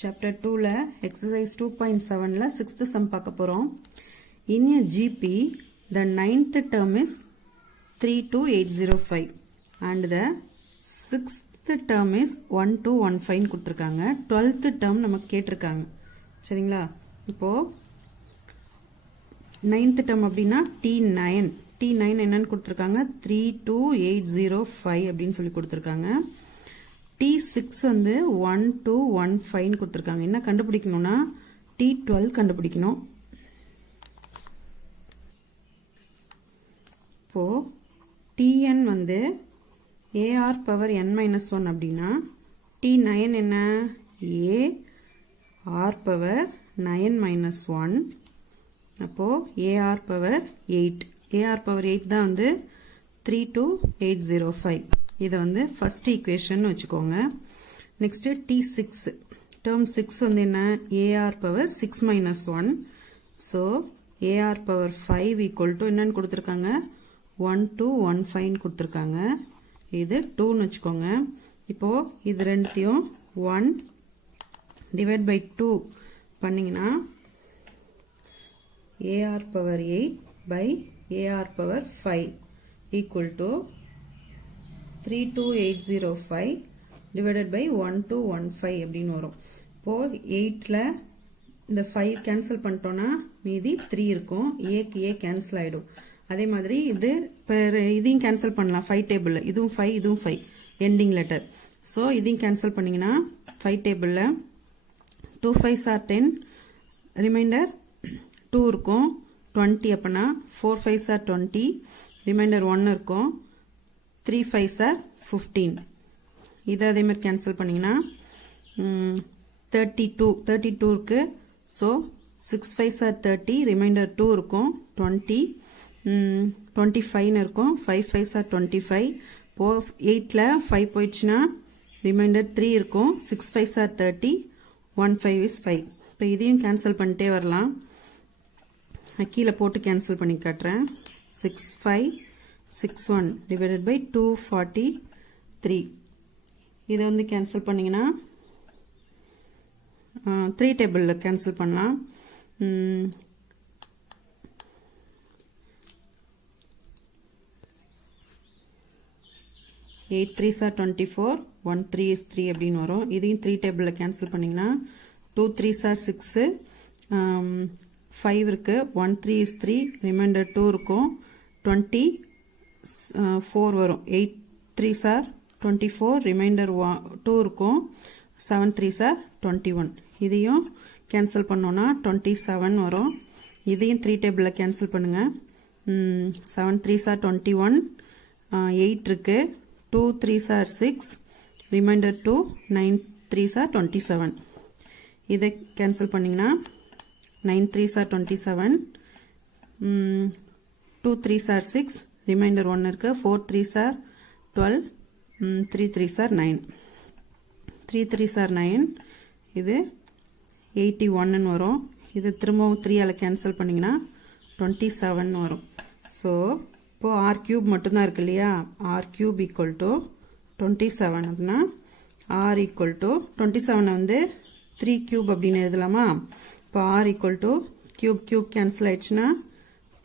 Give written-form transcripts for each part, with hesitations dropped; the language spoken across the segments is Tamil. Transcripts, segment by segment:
Chapter 2 exercise 2.7 6th sum பார்க்க போறோம். In a GP, the 9th term is 32805 and the 6th term is 1215 கொடுத்திருக்காங்க. 12th term நமக்கு கேட்டிருக்காங்க. சரிங்களா? இப்போ 9th term அப்படின்னா T9. T9 என்னன்னு கொடுத்திருக்காங்க? 32805 அப்படின்னு சொல்லி கொடுத்திருக்காங்க. T6 வந்து 1215 கொடுத்திருக்காங்க. என்ன கண்டுபிடிக்கணும்னா T12 கண்டுபிடிக்கணும். இப்போ Tn வந்து AR power n minus 1 அப்படின்னா T9 என்ன AR power 9 minus 1 அப்போ AR power 8 AR power 8 தான் வந்து 32805. இதை வந்து first equation வச்சுக்கோங்க. next T6 term 6 வந்து என்ன AR power 6 minus 1 so AR power 5 equal to என்னன்னு கொடுத்திருக்காங்க 1215 கொடுத்திருக்காங்க. இது 2 ன்னு வச்சுக்கோங்க. இப்போ இது ரெண்டுத்தையும் 1 divide by 2 பண்ணீங்கன்னா AR power 8 by AR power 5 equal to 32805 divided by 1215 அப்படின்னு வரும். இப்போ 8ல இந்த 5 கேன்சல் பண்ணிட்டோம்னா மீதி 3 இருக்கும். ஏக்கு ஏ கேன்சல் ஆயிடும். அதே மாதிரி இதையும் கேன்சல் பண்ணலாம் 5 டேபிள்ல. இதுவும் 5 இதுவும் 5 எண்டிங் லெட்டர். ஸோ இதையும் கேன்சல் பண்ணீங்கன்னா 5 டேபிள்ல 2 5s are 10 ரிமைண்டர் 2 இருக்கும் 20 அப்பனா 4 5s are 20 ரிமைண்டர் 1 இருக்கும் 3 5s are 15. இதை அதே மாதிரி கேன்சல் பண்ணீங்கன்னா 32 இருக்கு. ஸோ 6 5s are 30 ரிமைண்டர் 2 இருக்கும் 20 25 இருக்கும் 5 5s are 25. இப்போ 8ல 5 போயிடுச்சுன்னா ரிமைண்டர் 3 இருக்கும் 6 5s are 30 1 5 is 5. இப்போ இதையும் கேன்சல் பண்ணிட்டே வரலாம். கீழே போட்டு கேன்சல் பண்ணி காட்டுறேன். 6 5 61 divided by 243. இதை வந்து கேன்சல் பண்ணீங்கன்னா 3 டேபிள்ல கேன்சல் பண்ணலாம். 8 3s are 24 1 3 is 3 அப்படின்னு வரும். இதையும் 3 டேபிள்ல கேன்சல் பண்ணீங்கன்னா 2 3s are 6 5 இருக்கு 1 3 is 3 ரிமைண்டர் 2 இருக்கும் 24 வரும். 8 3s are 24 ரிமைண்டர் 2 இருக்கும் 7 3s are 21. இதையும் கேன்சல் பண்ணோம்னா 27 வரும். இதையும் 3 டேபிள்ல கேன்சல் பண்ணுங்க. 7 3s are 21 8 இருக்கு 2 3s are 6 reminder 2 9 3s are 27. இதை கேன்சல் பண்ணீங்கன்னா 9 3s are 27 2 3s are 6 reminder 1 இருக்கு 4 3s are 12 3 3s are 9 3 3s are 9. இது 81 வரும். இது திரும்பவும் 3ஆல கேன்சல் பண்ணீங்கன்னா 27 வரும். ஸோ இப்போ ஆர் கியூப் மட்டும்தான் இருக்கு இல்லையா ஆர் கியூப் ஈக்குவல் டு 27 அப்படின்னா ஆர் ஈக்குவல் டு 27 வந்து 3 கியூப் அப்படின்னு எழுதலாமா. இப்போ R equal to cube cube cancel ஆயிடுச்சுன்னா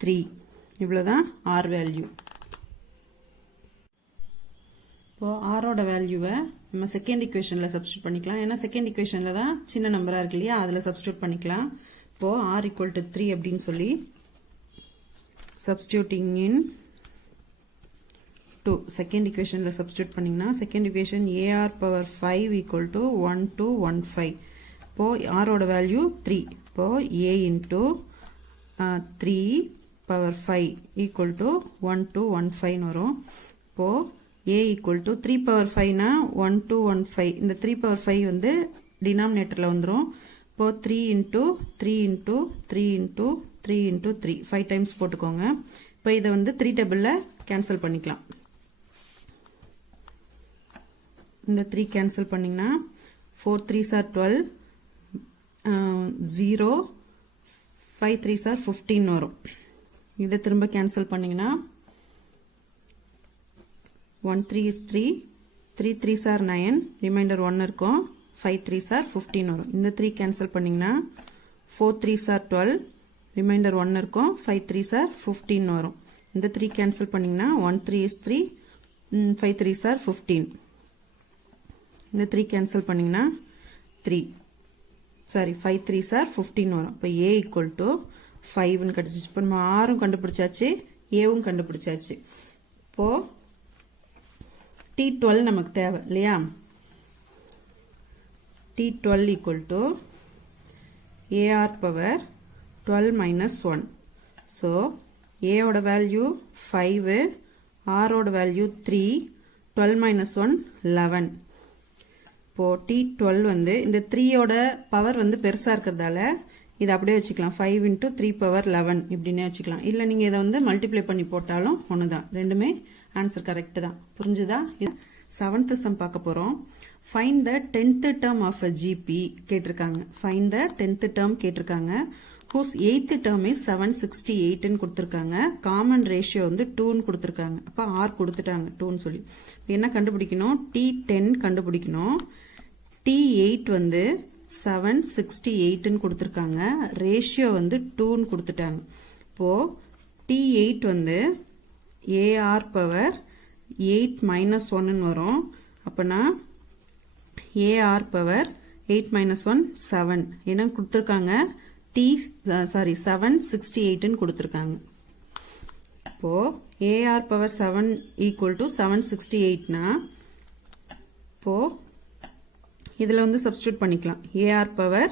3. இவ்வளவுதான் ஆர் வேல்யூ. இப்போ ஆரோட வேல்யூவை நம்ம செகண்ட் ஈக்குவேஷன்ல சப்ஸ்டியூட் பண்ணிக்கலாம். ஏன்னா செகண்ட் ஈக்குவேஷன்ல தான் சின்ன நம்பரா இருக்கு இல்லையா அதுல சப்ஸ்டியூட் பண்ணிக்கலாம். இப்போ ஆர் ஈக்குவல் டு 3 அப்படின்னு சொல்லி சப்ஸ்டியூட்டிங் இன் டு செகண்ட் ஈக்குவேஷன்ல சப்ஸ்டியூட் பண்ணீங்கன்னா second equation a r power 5 equal to 1215. இப்போ ஆரோட வேல்யூ 3. இப்போ a into 3 power 5 equal to 1215 வரும். இப்போ a equal to 3 power 5 னா 1215. இந்த 3 power 5 வந்து டினாமினேட்டர்ல வந்துரும். இப்போ 3 into 3 into 3 into 3 into 3 5 times போட்டுக்கோங்க. இப்போ இதை வந்து 3 டேபிள்ல கேன்சல் பண்ணிக்கலாம். இந்த 3 கேன்சல் பண்ணீங்கன்னா 4 3s are 12 0 5 3s are 15 வரும். இதை திரும்ப கேன்சல் பண்ணீங்கன்னா 1 3 is 3 3 3s are 9 ரிமைண்டர் 1 இருக்கும் 5 3s are 15 வரும். இந்த 3 கேன்சல் பண்ணீங்கன்னா 4 3s are 12, ரிமைண்டர் 1 இருக்கும். 5 3s are 15 வரும். இந்த 3 கேன்சல் பண்ணீங்கன்னா 1 3 is 3, 5 3s are 15. இந்த 3 கேன்சல் பண்ணீங்கன்னா 3, சாரி 5 3s are 15 வரும். இப்போ a equal to 5 ன்னு கிடைச்சிச்சு. இப்போ நம்ம rம் கண்டுபிடிச்சாச்சு, aவும் கண்டுபிடிச்சாச்சு. இப்போ T12 நமக்கு தேவை இல்லையா? T12 equal to AR power 12 minus 1. So, A ஓட value 5, R ஓட value 3, 12 minus 1, 11. இப்போ T12 வந்து இந்த 3 ஓட பவர் வந்து பெருசா இருக்கிறதால இதை அப்படியே வச்சுக்கலாம். 5 into 3 power 11 இப்படின்னே வச்சுக்கலாம். இல்ல நீங்க இதை வந்து மல்டிப்ளை பண்ணி போட்டாலும் ஒண்ணுதான். ரெண்டுமே ஆன்சர் கரெக்ட் தான். புரிஞ்சுதா? 7th sum பார்க்க போறோம். Find the 10th term of a GP கேட்டிருக்காங்க. Find the 10th term கேட்டிருக்காங்க. Whose 8th term is 768 ன்னு கொடுத்திருக்காங்க. Common ratio வந்து 2 ன்னு கொடுத்திருக்காங்க. அப்ப R கொடுத்துட்டாங்க 2 ன்னு சொல்லி. என்ன கண்டுபிடிக்கணும்? T10 கண்டுபிடிக்கணும். T8 வந்து 768 ன்னு கொடுத்திருக்காங்க. ரேஷியோ வந்து 2 ன்னு கொடுத்துட்டாங்க. இப்போ T8 வந்து AR power 8 minus 1 ன்னு வரும். அப்பனா AR power 8 minus 1 7 என்ன கொடுத்திருக்காங்க? 768 ன்னு கொடுத்திருக்காங்க. இப்போ AR power 7 equal to 768 னா இப்போ இதுல வந்து சப்ஸ்டிட்யூட் பண்ணிக்கலாம். AR power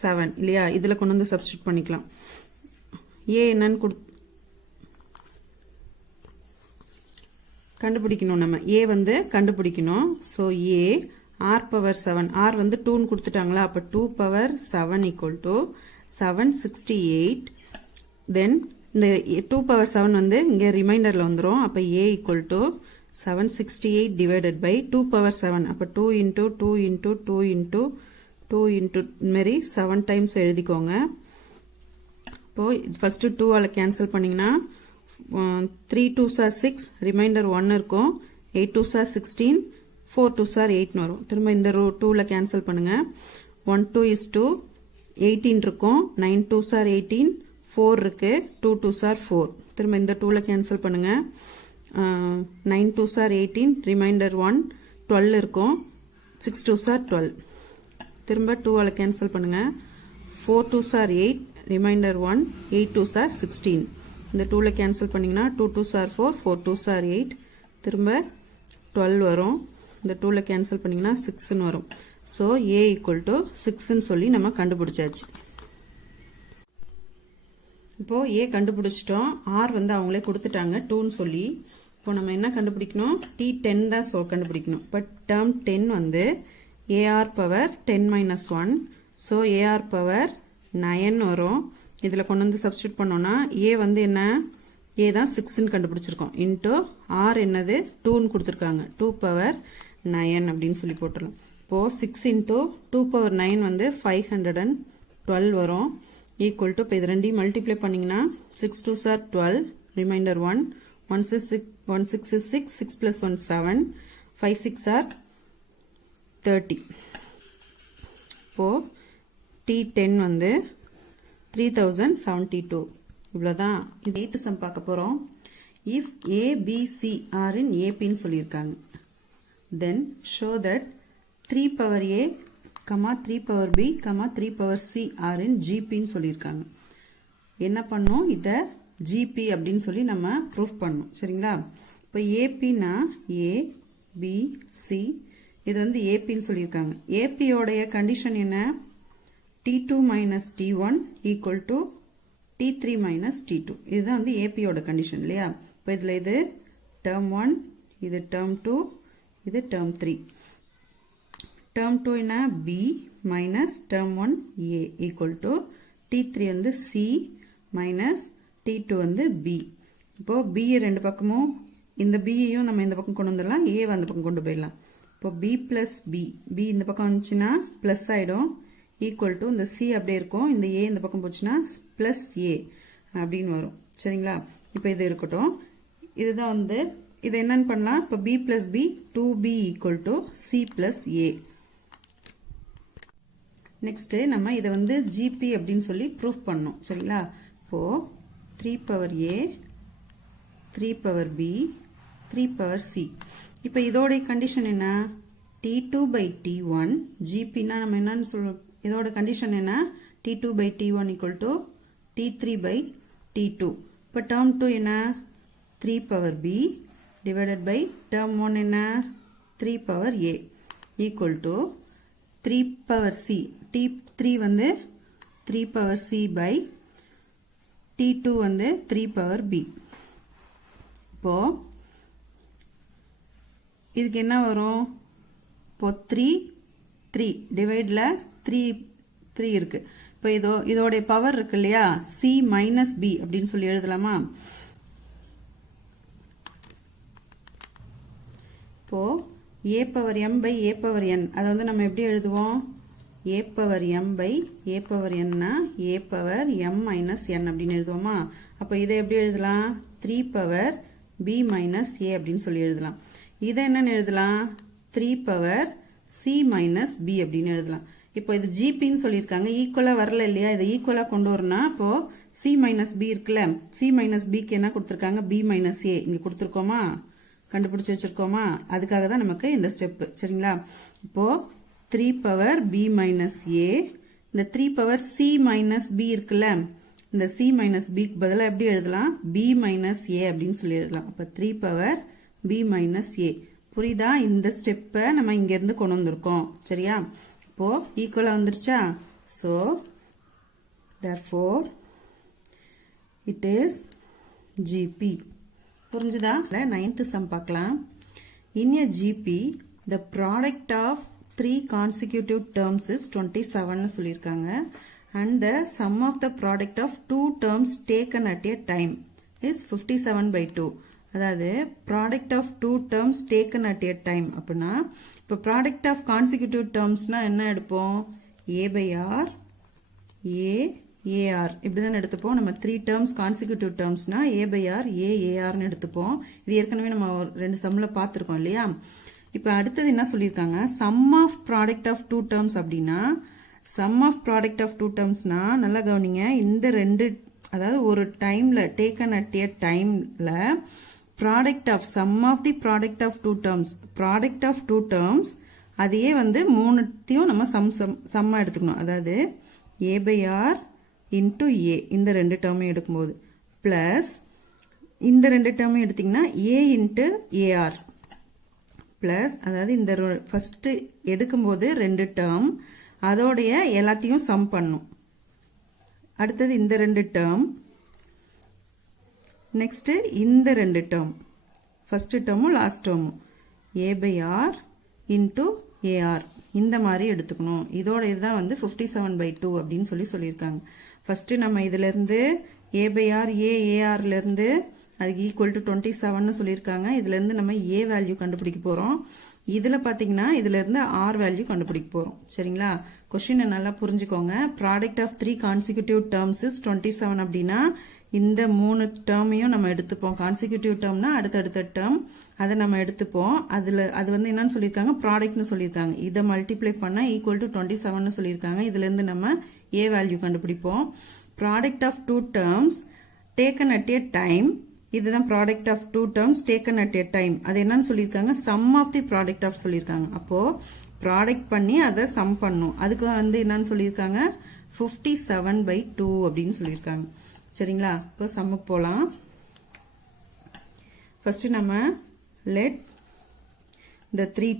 7 இல்லையா? இதுல கொண்டு வந்து சப்ஸ்டிட்யூட் பண்ணிக்கலாம். A என்னன்னு கண்டுபிடிக்கணும். நம்ம A வந்து கண்டுபிடிக்கணும். So A R power 7, R வந்து 2 ன்னு கொடுத்துட்டாங்களா? அப்ப 2 power 7 equal to 768. Then இந்த 2 power 7 வந்து இங்க ரிமைண்டர்ல வந்துரும். அப்ப A equal to 768 divided by 2 power 7. அப்ப 2 into 2 into 2 into 2 into மாதிரி 7 times எழுதிக்கோங்க. இப்போ first 2 ஆல கேன்சல் பண்ணீங்கன்னா 3 2s are 6, ரிமைண்டர் 1 இருக்கும். 8 2s are 16, 4 2s are 8 வரும். திரும்ப இந்த ரோ 2ல கேன்சல் பண்ணுங்க. 1 2 is 2, 18 இருக்கும். 9 2s are 18, 4 இருக்கு. 2 2s are 4. திரும்ப இந்த 2ல கேன்சல் பண்ணுங்க. 9 2s are 18, ரிமைண்டர் 1, 12 இருக்கும். 6 2s are 12. திரும்ப 2 ஆல கேன்சல் பண்ணுங்க. 4 2s are 8, reminder 1, 8 2s are 16. இந்த 2ல கேன்சல் பண்ணீங்கன்னா 2 2s are 4, 4 2s are 8. திரும்ப 12 வரும். இந்த 2ல கேன்சல் பண்ணீங்கன்னா 6 ன்னு வரும். சோ A equal to 6 ன்னு சொல்லி நம்ம கண்டுபிடிச்சாச்சு. இப்போ A கண்டுபிடிச்சிட்டோம். R வந்து அவங்களே கொடுத்துட்டாங்க 2 ன்னு சொல்லி. இப்போ நம்ம என்ன கண்டுபிடிக்கணும்? T10 தான் கண்டுபிடிக்கணும். பட் term 10 வந்து AR power 10 minus 1. So AR power 9 வரும். இதுல கொண்டு வந்து சப்ஸ்டிட்யூட் பண்ணோம்னா A வந்து என்ன? A தான் 6 ன்னு கண்டுபிடிச்சிருக்கோம். இன்டூ R என்னது? 2 ன்னு கொடுத்திருக்காங்க. 2 power 9 அப்படின்னு சொல்லி போட்டுறலாம். இப்போ 6 into 2 power 9 வந்து 512 வரும். ஈக்குவல் டு இப்போ இது ரெண்டையும் மல்டிப்ளை பண்ணீங்கன்னா 6 2s are 12, reminder 1, 1 6 is 6, 6 plus 1 7, 5 6 are 30. இப்போ T10 வந்து 3072. இவ்வளவுதான். இது 8th sum பார்க்க போறோம். If A, B, C are in AP ன்னு சொல்லியிருக்காங்க. Then show that 3 power A, 3 power B, 3 power C are in GP ன்னு சொல்லியிருக்காங்க. என்ன பண்ணோம்? இத GP அப்படின்னு சொல்லி நம்ம ப்ரூஃப் பண்ணோம். சரிங்களா? இப்போ AP னா A, B, C இது வந்து AP ன்னு சொல்லியிருக்காங்க. AP ஓடைய கண்டிஷன் என்ன? T2 minus T1 equal to T3 minus T2. இதுதான் வந்து AP ஓட கண்டிஷன் இல்லையா? இப்போ இதுல இது term 1, இது term 2, இது term 3. term 2 என்ன? B minus term 1 A equal to T3 வந்து C minus T2 வந்து B. இப்போ B ரெண்டு பக்கமும் இந்த B யும் நம்ம இந்த பக்கம் கொண்டு வந்துடலாம், A அந்த பக்கம் கொண்டு போயிடலாம். இப்போ B plus B, B இந்த பக்கம் வந்துச்சுன்னா பிளஸ் ஆயிடும். ஈக்குவல் டு இந்த C அப்படியே இருக்கும், இந்த A இந்த பக்கம் போச்சுன்னா பிளஸ் A அப்படின்னு வரும். சரிங்களா? இப்போ இது இருக்கட்டும். இதுதான் வந்து இது என்னன்னு பண்ணலாம்? இப்போ B plus B 2B equal to C plus A. Next நம்ம இதை வந்து ஜிபி அப்படின்னு சொல்லி ப்ரூஃப் பண்ணோம். சரிங்களா? இப்போ 3 power a 3 power B 3 power C. இப்போ இதோட கண்டிஷன் என்ன? T2 by T1 ஜிபினா நம்ம என்னன்னு சொல்றோம்? இதோட கண்டிஷன் என்ன? T2 by T1 equal to T3 by T2. இப்போ term 2 என்ன? 3 power b divided by term 1 என்ன? 3 power a equal to 3 power c. T3 வந்து 3 பவர் c by T2 வந்து 3 பவர் b. இப்போ இதுக்கு என்ன வரும்? இப்போ 3 டிவைட்ல 3 இருக்கு. இப்போ இதோட பவர் இருக்கு இல்லையா? c மைனஸ் b அப்படின்னு சொல்லி எழுதலாமா? இப்போ a power m by a power n அதை வந்து நம்ம எப்படி எழுதுவோம்? a power m by a power n னா a power m minus n அப்படின்னு எழுதுவோமா? அப்போ இதை எப்படி எழுதலாம்? 3 பவர் b மைனஸ் a அப்படின்னு சொல்லி எழுதலாம். இதை என்னன்னு எழுதலாம்? 3 பவர் c மைனஸ் b அப்படின்னு எழுதலாம். இப்போ இது ஜிபின்னு சொல்லியிருக்காங்க. ஈக்குவலா வரல இல்லையா? இதை ஈக்குவலா கொண்டு வரணும்னா இப்போ c மைனஸ் b இருக்குல்ல, c மைனஸ் பிக்கு என்ன கொடுத்திருக்காங்க? b மைனஸ் a இங்க கொடுத்திருக்கோமா? கண்டுபிடிச்சு வச்சிருக்கோமா? அதுக்காக தான் நமக்கு இந்த ஸ்டெப். சரிங்களா? இப்போ 3 பவர் b மைனஸ் a, இந்த 3 பவர் c மைனஸ் b இருக்குல்ல, இந்த c மைனஸ் பிக்கு பதிலா எப்படி எழுதலாம்? b மைனஸ் a அப்படின்னு சொல்லி எழுதலாம். அப்ப 3 பவர் b மைனஸ் a. புரியுதா? இந்த ஸ்டெப்பை நம்ம இங்க இருந்து கொண்டு வந்திருக்கோம். சரியா? இப்போ ஈக்குவலா வந்துருச்சா? So therefore it is GP. புரிஞ்சுதா? 9th சம் பார்க்கலாம். In a GP the product of 3 consecutive terms is 27 சொல்லிருக்காங்க and the sum of the product of 2 terms taken at a time is 57 by 2. அதாவது product of 2 terms taken at a time அப்படின்னா இப்போ product of consecutive termsனா என்ன எடுப்போம்? a by r a ar இப்படிதான் எடுத்துப்போம். நம்ம 3 terms consecutive termsனா a by r a ar னு எடுத்துப்போம். இது ஏற்கனவே நம்ம 2 சம்ல பார்த்திருக்கோம் இல்லையா? இப்போ அடுத்தது என்ன சொல்லியிருக்காங்க? sum of product of 2 terms அப்படின்னா sum of product of 2 termsனா நல்லா கவனிங்க. இந்த ரெண்டு அதாவது ஒரு டைம்ல taken at a timeல product of sum of the product of 2 terms product of 2 terms அதையே வந்து மூணுத்தையும் நம்ம சம்மா எடுத்துக்கணும். அதாவது a by r into a இந்த ரெண்டு டேர்மையும் எடுக்கும்போது பிளஸ் இந்த ரெண்டு டேர்மையும் எடுத்தீங்கன்னா a into ar பிளஸ் அதாவது இந்த ஃபர்ஸ்ட் எடுக்கும்போது ரெண்டு டேர்ம் அதோடைய எல்லாத்தையும் சம் பண்ணும். அடுத்தது இந்த ரெண்டு டேர்ம், நெக்ஸ்ட் இந்த ரெண்டு டேர்ம், ஃபர்ஸ்ட் டேர்மும் லாஸ்ட் டேர்மும் a by r into ar இந்த மாதிரி எடுத்துக்கணும். இதோட இதுதான் வந்து 57 by 2 அப்படின்னு சொல்லியிருக்காங்க. ஃபர்ஸ்ட் நம்ம இதுல இருந்து a by r ar ல இருந்து அதுக்கு ஈக்குவல் டு 27 சொல்லியிருக்காங்க. இதுல இருந்து நம்ம a வேல்யூ கண்டுபிடிக்க போறோம். இதுல பாத்தீங்கன்னா இதுல இருந்து r வேல்யூ கண்டுபிடிக்க போறோம். சரிங்களா? கொஸ்டினை நல்லா புரிஞ்சுக்கோங்க. Product of 3 consecutive terms is 27 அப்படின்னா இந்த மூணு டேர்மையும் நம்ம எடுத்துப்போம். கான்சிக்யூட்டிவ் டேர்ம்னா அடுத்தடுத்த டேர்ம் அதை நம்ம எடுத்துப்போம். அது வந்து என்னன்னு சொல்லியிருக்காங்க? ப்ராடக்ட்னு சொல்லியிருக்காங்க. இதை மல்டிப்ளை பண்ணா ஈக்குவல் டு 27 சொல்லியிருக்காங்க. இதுல இருந்து நம்ம a வேல்யூ கண்டுபிடிப்போம். Product of 2 terms taken at a time, இதுதான் product of 2 terms taken at a time. அது என்னன்னு சொல்லியிருக்காங்க? Sum of the product of சொல்லியிருக்காங்க. அப்போ ப்ராடக்ட் பண்ணி அதை சம் பண்ணும். அதுக்கு வந்து என்னன்னு சொல்லியிருக்காங்க? 57 by 2 அப்படின்னு சொல்லியிருக்காங்க. சரிங்களா? இப்போ சம்முக்கு போலாம். ஃபர்ஸ்ட் நம்ம லெட் the 3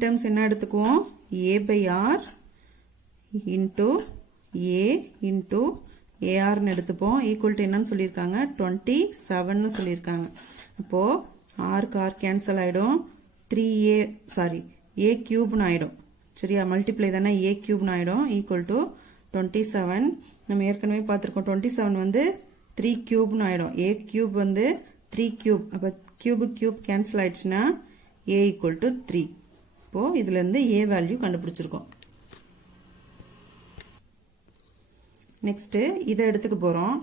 terms என்ன எடுத்துக்குவோம்? a by r into a into ar னு எடுத்துப்போம். ஈக்குவல் டு என்னன்னு சொல்லியிருக்காங்க? 27 சொல்லியிருக்காங்க. அப்போ r r கேன்சல் ஆயிடும். 3a கியூப்னு ஆயிடும். சரியா? மல்டிப்ளை தானே, a கியூப்னு ஆயிடும். Equal to 27. நம்ம ஏற்கனவே பார்த்திருக்கோம் 27 வந்து 3 கியூப்னு ஆயிடும். a கியூப் வந்து 3 கியூப். அப்ப கியூப் கேன்சல் ஆயிடுச்சுன்னா a ஈக்குவல் டு 3. இப்போ இதுல இருந்து a வேல்யூ கண்டுபிடிச்சிருக்கோம். நெக்ஸ்ட் இதை எடுத்துக்க போறோம்.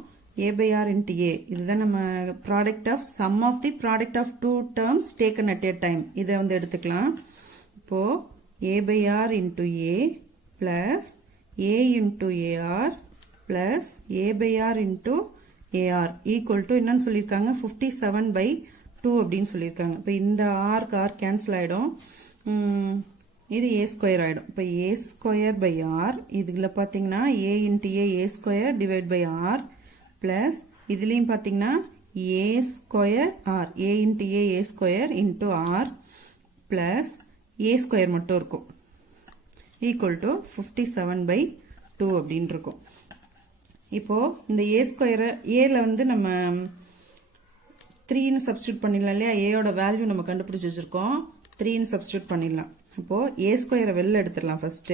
a by r into a இதுதான் நம்ம product of sum of the product of 2 terms taken at a time. இதை வந்து எடுத்துக்கலாம். இப்போ a by r into a plus a into ar plus a by r into ar equal to என்னன்னு சொல்லியிருக்காங்க 57 by 2 அப்படின்னு சொல்லியிருக்காங்க. இப்போ இந்த r ஆர் கேன்சல் ஆயிடும், இது a ஸ்கொயர் ஆயிடும். இப்போ a ஸ்கொயர் by r இதுல பாத்தீங்கன்னா a into a square divide by r plus இதுலயும் பாத்தீங்கன்னா a square r a into a square into r plus a square மட்டும் இருக்கும் ஈக்குவல் டு 57 by 2 அப்படின்னு இருக்கும். இப்போ இந்த a ஸ்கொயர் ஏல வந்து நம்ம 3ன்னு சப்ஸ்டியூட் பண்ணிடலாம் இல்லையா, ஏயோட வேல்யூ நம்ம கண்டுபிடிச்சு வச்சிருக்கோம், 3ன்னு சப்ஸ்டியூட் பண்ணிடலாம். இப்போ a ஸ்கொயரை வெளில எடுத்துடலாம். ஃபர்ஸ்ட்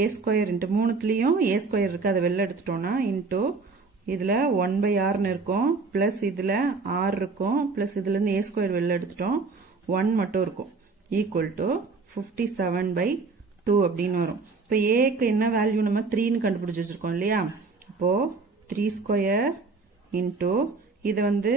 a ஸ்கொயர் இன்ட்டு மூணுத்துலயும் a ஸ்கொயர் இருக்கு, அதை வெளில எடுத்துட்டோம்னா இன்ட்டு இதுல 1 by rன்னு இருக்கும், பிளஸ் இதுல r இருக்கும், பிளஸ் இதுல இருந்து a ஸ்கொயர் வெளில எடுத்துட்டோம், 1 மட்டும் இருக்கும் ஈக்குவல் டு 57 by 2 அப்படின்னு வரும். இப்போ ஏக்கு என்ன வேல்யூ நம்ம 3ன்னு கண்டுபிடிச்சு வச்சிருக்கோம் இல்லையா, இப்போ 3 ஸ்கொயர் இன்ட்டு இது வந்து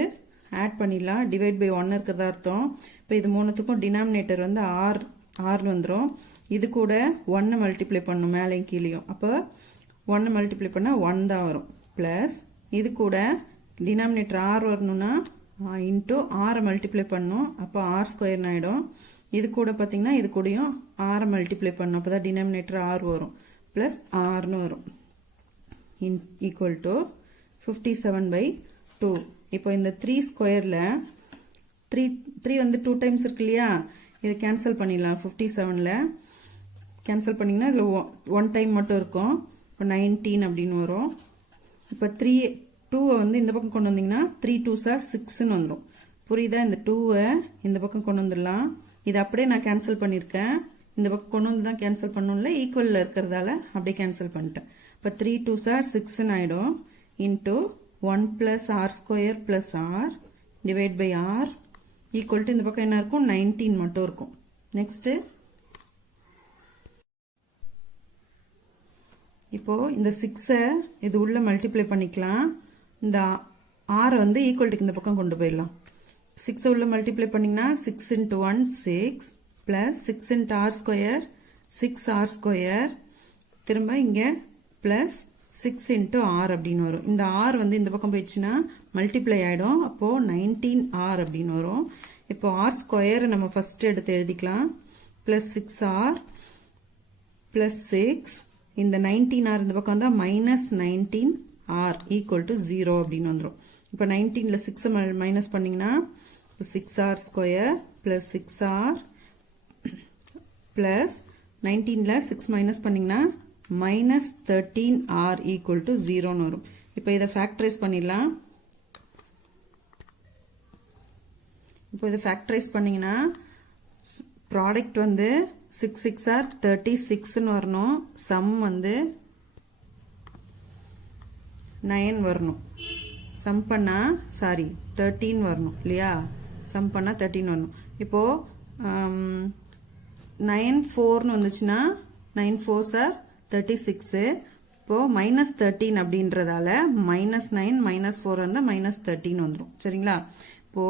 ஆட் பண்ணிடலாம், டிவைட் பை 1 இருக்கிறதா அர்த்தம். இப்போ இது மூணுத்துக்கும் டினாமினேட்டர் வந்து ஆர்னு வந்துடும், இது கூட 1 மல்டிப்ளை பண்ணும் மேலையும் கீழையும், அப்போ 1 மல்டிப்ளை பண்ணா 1 தான் வரும், பிளஸ் இது கூட டினாமினேட்டர் ஆர் வரணும்னா இன்ட்டு ஆரை மல்டிப்ளை பண்ணும், அப்போ ஆர் ஸ்கொயர்னு ஆயிடும். இது கூட பாத்தீங்கன்னா இது கூடயும் ஆரை மல்டிப்ளை பண்ணும், அப்பதான் டினாமினேட்டர் ஆர் வரும், பிளஸ் ஆர்னு வரும் ஈக்குவல் டு 57 by 2. இப்போ இந்த 3 ஸ்கொயர்ல 3 வந்து 2 டைம்ஸ் இருக்கு இல்லையா, இதை கேன்சல் பண்ணிடலாம். 57ல கேன்சல் பண்ணீங்கன்னா இதுல 1 டைம் மட்டும் இருக்கும், இப்போ 19 அப்படின்னு வரும். இப்போ 2 வந்து இந்த பக்கம் கொண்டு வந்தீங்கன்னா 3 2s are 6ன்னு வந்துடும். புரியுதா, இந்த 2 இந்த பக்கம் கொண்டு வந்துடலாம், இது அப்படியே நான் கேன்சல் பண்ணிருக்கேன், இந்த பக்கம் கொண்டு வந்து தான் கேன்சல் பண்ணணும்ல, ஈக்குவல்ல இருக்கிறதால அப்படியே கேன்சல் பண்ணிட்டேன். இப்போ 3 2s are 6ன்னு ஆயிடும் into 1 plus r square plus r divide by r equal to இந்த பக்கம் என்ன இருக்கும் 19 மட்டும் இருக்கும். நெக்ஸ்ட் இப்போ இந்த 6 இது உள்ள மல்டிப்ளை பண்ணிக்கலாம், இந்த r வந்து ஈக்குவல் டு இந்த பக்கம் கொண்டு போயிடலாம். 6 உள்ள மல்டிப்ளை பண்ணீங்கன்னா 6 into 1 6 plus 6 into r square 6r square, திரும்ப இங்க plus 6 into r அப்படின்னு வரும். இந்த r வந்து இந்த பக்கம் போயிடுச்சுன்னா மல்டிப்ளை ஆயிடும், அப்போ 19r அப்படின்னு வரும். இப்போ r ஸ்கொயர் நம்ம ஃபர்ஸ்ட் எடுத்து எழுதிக்கலாம், பிளஸ் 6r பிளஸ் 6, இந்த 19r இந்த பக்கம் வந்தா மைனஸ் 19r ஈக்குவல் டு 0 அப்படின்னு வந்துடும். இப்போ 19ல 6 மைனஸ் பண்ணீங்கன்னா 6r square plus 6r plus 19ல 6 மைனஸ் பண்ணீங்கன்னா மைனஸ் 13r ஈக்குவல் டு 0ன்னு வரும். இப்போ இதை ஃபேக்டரைஸ் பண்ணிடலாம். இப்போ இதை ஃபேக்டரைஸ் பண்ணீங்கன்னா ப்ராடக்ட் வந்து 6 6 are 36ன்னு வரணும், சம் வந்து 9 வரணும், சம் பண்ணா 13 வரணும் இல்லையா, சம் பண்ணா 13 வரணும். இப்போ 9 4ன்னு வந்துச்சுன்னா 9 4s are 36, இப்போ மைனஸ் 13 அப்படின்றதால மைனஸ் 9 மைனஸ் 4 இருந்தா மைனஸ் 13 வந்துடும். சரிங்களா, இப்போ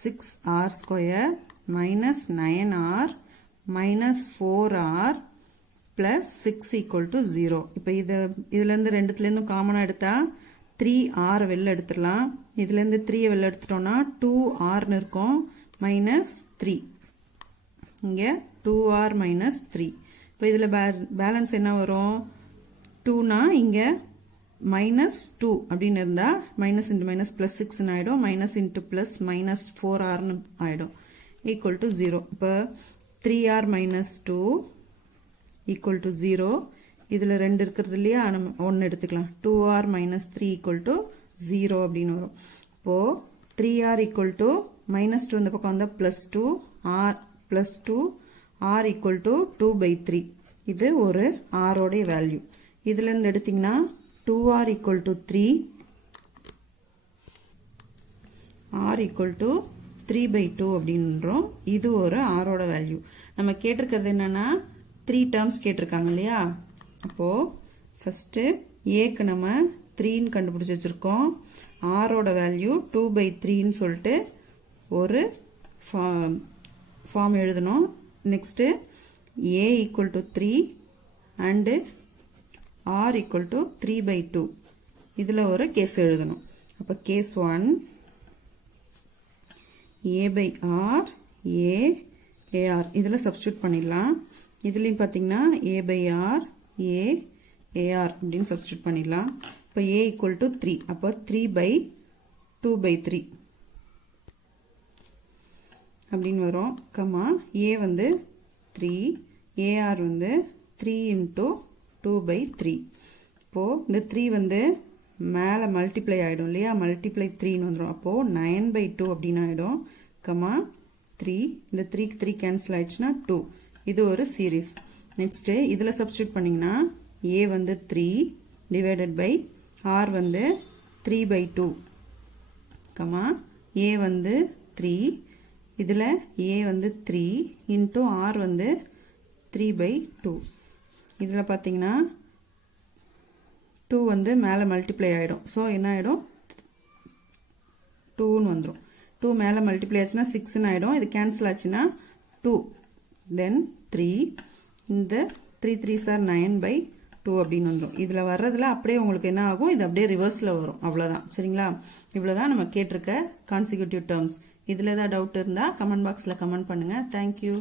6r square minus 9r minus 4r plus 6 equal to 0. இப்போ இதுல இருந்து ரெண்டுத்துல இருந்தும் காமனா எடுத்தா 3r வெளில எடுத்துடலாம், இதுல இருந்து 3 வெளில எடுத்துட்டோம்னா 2rன்னு இருக்கும், மைனஸ் 3, இங்க 2r மைனஸ் 3. இப்போ இதுல பேலன்ஸ் என்ன வரும், 2னா இங்க மைனஸ் 2 அப்படின்னு இருந்தா மைனஸ் இன்டு மைனஸ் பிளஸ் 6 ஆயிடும், மைனஸ் இன்டு பிளஸ் மைனஸ் 4rன்னு ஆயிடும் ஈக்குவல் டு 0. இப்போ 3r மைனஸ் 2 ஈக்குவல் டு 0. இதுல 2 இருக்கிறது இல்லையா, நம்ம 1 எடுத்துக்கலாம், 2r மைனஸ் 3 ஈக்குவல் டு 0 அப்படின்னு வரும். இப்போ 3r ஈக்குவல் டு மைனஸ் 2 இந்த பக்கம் வந்தா plus 2 r plus 2 r equal to 2 by 3. இது ஒரு r ஓடைய வேல்யூ. இதுல இருந்து எடுத்தீங்கன்னா 2r equal to 3, r equal to 3 by 2 அப்படின்றோம். இது ஒரு r ஓட வேல்யூ. நம்ம கேட்டிருக்கிறது என்னன்னா 3 டேர்ம்ஸ் கேட்டிருக்காங்க இல்லையா, அப்போ ஃபர்ஸ்ட் ஏக்கு நம்ம 3ன்னு கண்டுபிடிச்சு வச்சிருக்கோம், r ஓட வேல்யூ 2 by 3ன்னு சொல்லிட்டு ஒரு ஃபார்ம் எழுதணும். next a equal to 3 and r equal to 3 by 2 இதுல ஒரு கேஸ் எழுதணும். அப்ப case 1 a by r a ar இதுல சப்ஸ்டிட்யூட் பண்ணிடலாம். இதுலயும் பாத்தீங்கன்னா a by r a ar அப்படின்னு சப்ஸ்டிட்யூட் பண்ணிடலாம். இப்ப a equal to 3 அப்ப 3 by 2 by 3 அப்படின்னு வரும். கமா a வந்து 3 ar வந்து 3 into 2 by 3. இப்போ இந்த 3 வந்து மேல மல்டிப்ளை ஆயிடும் இல்லையா, மல்டிப்ளை 3 வந்துடும். அப்போ 9 by 2 அப்படின்னு ஆயிடும். கமா 3 இந்த 3 3 கேன்சல் ஆயிடுச்சுன்னா 2. இது ஒரு சீரீஸ். நெக்ஸ்ட் இதுல சப்ஸ்டிட்யூட் பண்ணீங்கன்னா a வந்து 3 டிவைடட் பை r வந்து 3 by 2. கமா a வந்து 3 இதுல a வந்து 3 into r வந்து 3 by 2. இதுல பாத்தீங்கன்னா 2 வந்து மேல மல்டிப்ளை ஆயிடும். சோ என்ன ஆயிடும் 2 ன்னு வந்துரும். 2 மேல மல்டிப்ளை ஆச்சுன்னா 6 ன்னு ஆயிடும். இது கேன்சல் ஆச்சுன்னா 2 then 3 இந்த 3 3s are 9 by 2 அப்படின்னு வந்துரும். இதுல வர்றதுல அப்படியே உங்களுக்கு என்ன ஆகும், இது அப்படியே ரிவர்ஸ்ல வரும். அவ்வளவுதான். சரிங்களா? இவ்வளவுதான் நம்ம கேட்டிருக்க கான்சிக்யூட்டிவ் டேர்ம்ஸ். இதுல ஏதாவது டவுட் இருந்தா கமெண்ட் பாக்ஸ்ல கமெண்ட் பண்ணுங்க. தேங்க்யூ.